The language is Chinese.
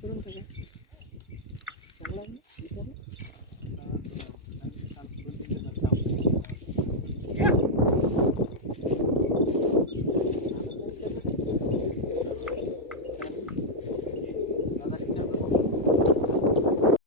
这么推荐。